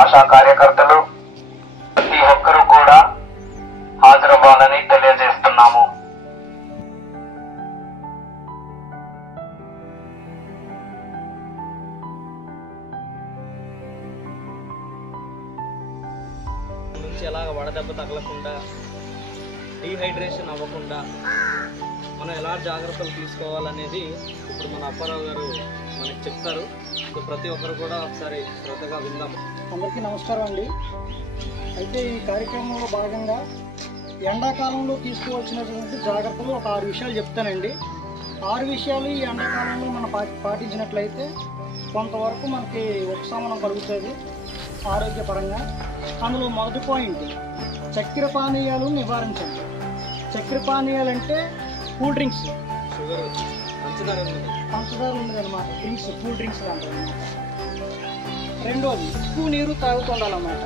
ఆశా కార్యకర్తలు ప్రతి ఒక్కరూ కూడా హాజరవ్వాలని తెలియజేస్తున్నాము. నుంచి ఎలాగ వడదెబ్బ తగలకుండా, డీహైడ్రేషన్ అవ్వకుండా మనం ఎలా జాగ్రత్తలు తీసుకోవాలనేది ఇప్పుడు మన అప్పారావు గారు మనకి చెప్తారు. సో ప్రతి ఒక్కరు కూడా ఒకసారి శ్రద్ధగా విందాం. అందరికీ నమస్కారం అండి. అయితే ఈ కార్యక్రమంలో భాగంగా ఎండాకాలంలో తీసుకోవాల్సినటువంటి జాగ్రత్తలు ఒక 6 విషయాలు చెప్తానండి. 6 విషయాలు ఈ ఎండాకాలంలో మనం పాటించినట్లయితే కొంతవరకు మనకి ఉపశమనం కలుగుతుంది ఆరోగ్యపరంగా. అందులో మొదటి పాయింట్, చక్కెర పానీయాలు నివారించండి. చక్కెర పానీయాలు అంటే కూల్ డ్రింక్స్, షుగర్, పంచదార ఉండదన్నమాట, డ్రింక్స్, కూల్ డ్రింక్స్ అంటారు. రెండోది, ఎక్కువ నీరు తాగుతుండాలన్నమాట.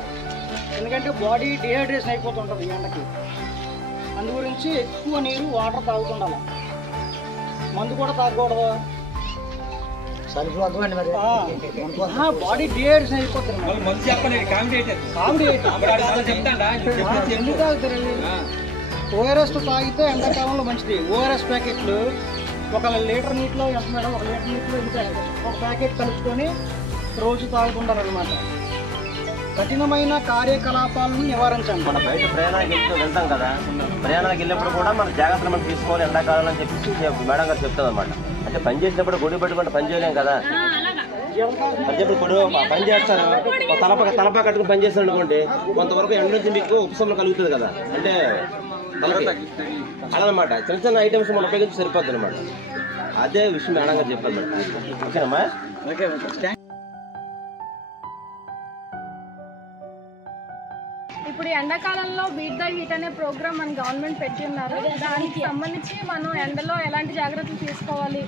ఎందుకంటే బాడీ డిహైడ్రేషన్ అయిపోతుంటుంది ఎండకి. అందు గురించి ఎక్కువ నీరు, వాటర్ తాగుతుండాలి. మందు కూడా తాగకూడదు. బాడీ డిహైడ్రేషన్ అయిపోతుంది. ఎందుకు తాగుతారండి? ఓఆర్ఎస్ తాగితే ఎండాకాలంలో మంచిది. ఓఆర్ఎస్ ప్యాకెట్లు 1 లీటర్ నీటిలో ఎంత మేడం? 1 లీటర్ నీటిలో ఇంత ఒక ప్యాకెట్ కలుపుకొని రోజు తాగుతుండాలన్నమాట. కఠినమైన కార్యకలాపాలను నివారించండి. మన బయట ప్రయాణానికి వెళ్తాం కదా, ప్రయాణానికి వెళ్ళినప్పుడు కూడా మన జాగ్రత్తలు మనం తీసుకోవాలి ఎండాకాలం అని చెప్పి మేడం గారు చెప్తాం అనమాట. అంటే పని చేసినప్పుడు గొడి పెట్టుకుంటే పని చేయలేం కదా. ఇప్పుడు పని చేస్తారు, తలపా కట్టుకుని పని చేస్తారు అనుకోండి, కొంతవరకు ఎండ నుంచి మీకు ఉపశమనం కలుగుతుంది కదా. అంటే అలా అనమాట. చిన్న చిన్న ఐటమ్స్ మనం ఉపయోగించి సరిపోద్ది అనమాట. అదే విషయం మేడం గారు చెప్పారు మేడం. ఓకేనమ్మా? ఇప్పుడు ఎండాకాలంలో బీట్ ద హీట్ అనే ప్రోగ్రామ్ మన గవర్నమెంట్ పెట్టి ఉన్నారు. దానికి సంబంధించి మనం ఎండలో ఎలాంటి జాగ్రత్తలు తీసుకోవాలి,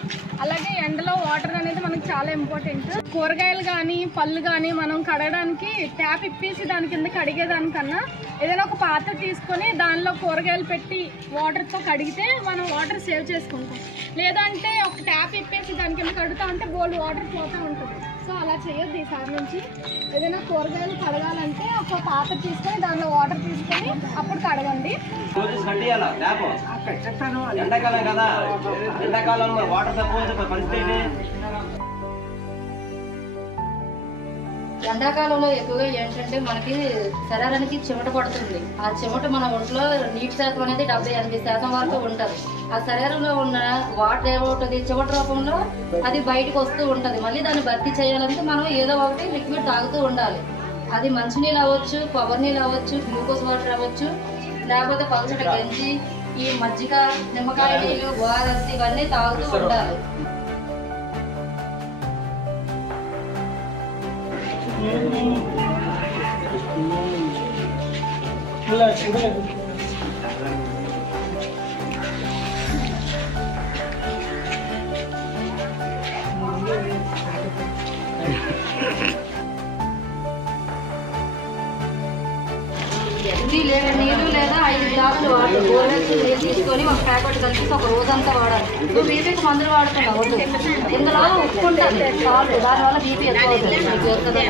అలాగే ఎండలో వాటర్ అనేది మనకు చాలా ఇంపార్టెంట్. కూరగాయలు కానీ పళ్ళు కానీ మనం కడగడానికి ట్యాప్ ఇప్పేసి దాని కింద కడిగేదానికన్నా ఏదైనా ఒక పాత్ర తీసుకొని దానిలో కూరగాయలు పెట్టి వాటర్తో కడిగితే మనం వాటర్ సేవ్ చేసుకుంటాం. లేదంటే ఒక ట్యాప్ ఇప్పేసి దాని కింద కడుగుతా ఉంటే బోల్డ్ వాటర్ పోతూ ఉంటుంది. సో అలా చేయొద్దు. ఈసారి నుంచి ఏదైనా కూరగాయలు కడగాలంటే ఒక పాత్ర తీసుకొని దానిలో వాటర్ తీసుకొని అప్పుడు కడగండి. ఎండాకాలం కదా, ఎండాకాలం వాటర్ తక్కువ పరిస్థితి. ఎండాకాలంలో ఎక్కువగా ఏంటంటే మనకి శరీరానికి చెమట పడుతుంది. ఆ చెమట మన ఒంట్లో నీటి శాతం అనేది 70-80% వరకు ఉంటుంది. ఆ శరీరంలో ఉన్న వాటర్ ఏమవుతుంది, చెమట రూపంలో అది బయటకు వస్తూ ఉంటుంది. మళ్ళీ దాన్ని భర్తీ చేయాలంటే మనం ఏదో ఒకటి లిక్విడ్ తాగుతూ ఉండాలి. అది మంచినీళ్ళు అవ్వచ్చు, కొబ్బరి నీళ్ళు అవ్వచ్చు, గ్లూకోజ్ వాటర్ అవ్వచ్చు, లేకపోతే పలచటి గంజి, ఈ మజ్జిగ, నిమ్మకాయ నీళ్ళు, ఓఆర్ఎస్ ఇవన్నీ తాగుతూ ఉండాలి. నీళ్ళు లేదా 5 గ్లాసులు వాటర్, ఓఆర్ఎస్ నీళ్ళు తీసుకొని ఒక ప్యాకెట్ కలిపి ఒక రోజంతా వాడాలి. నువ్వు బీపీకి మందులు వాడుతున్నావు, ఇందులో ఉప్పు ఉంటుంది, దానివల్ల బీపీ ఎక్కువ.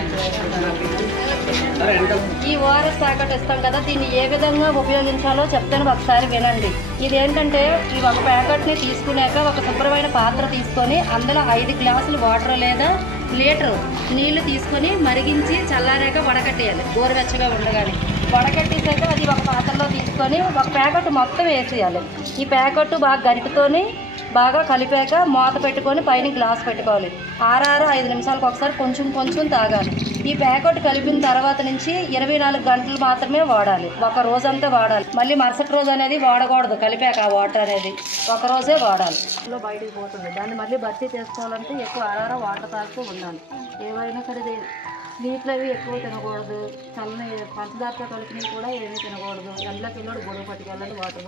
ఈ ఓఆర్ఎస్ ప్యాకెట్ ఇస్తాం కదా, దీన్ని ఏ విధంగా ఉపయోగించాలో చెప్తాను, ఒకసారి వినండి. ఇదేంటంటే ఈ ఒక ప్యాకెట్ని తీసుకున్నాక ఒక శుభ్రమైన పాత్ర తీసుకొని అందులో 5 గ్లాసులు వాటర్ లేదా లీటర్ నీళ్లు తీసుకొని మరిగించి చల్లారాక వడకట్టేయాలి. గోరువెచ్చగా ఉండగానే వడకట్టేసాక అది ఒక పాత్రలో తీసుకొని ఒక ప్యాకెట్ మొత్తం వేసేయాలి. ఈ ప్యాకెట్ బాగా గరిటతోని బాగా కలిపాక మూత పెట్టుకొని పైన గ్లాస్ పెట్టుకోవాలి. 5 నిమిషాలకు ఒకసారి కొంచెం కొంచెం తాగాలి. ఈ ప్యాకెట్ కలిపిన తర్వాత నుంచి 24 గంటలు మాత్రమే వాడాలి. ఒక రోజంతా వాడాలి. మళ్ళీ మరుసటి రోజు అనేది వాడకూడదు. కలిపాక ఆ వాటర్ అనేది ఒక రోజే వాడాలి. బయటికి పోతుంది. దాన్ని మళ్ళీ భర్తీ చేసుకోవాలంటే ఎక్కువ వాటర్ తాగుతూ ఉండాలి. ఏవైనా సరే స్వీట్లు అవి ఎక్కువ తినకూడదు. చల్లని పంచదారతో కలిపినవి కూడా ఏమీ తినకూడదు. ఎండలోకి వెళ్ళాడు గొడవ పట్టుకెళ్ళాలి. వాటర్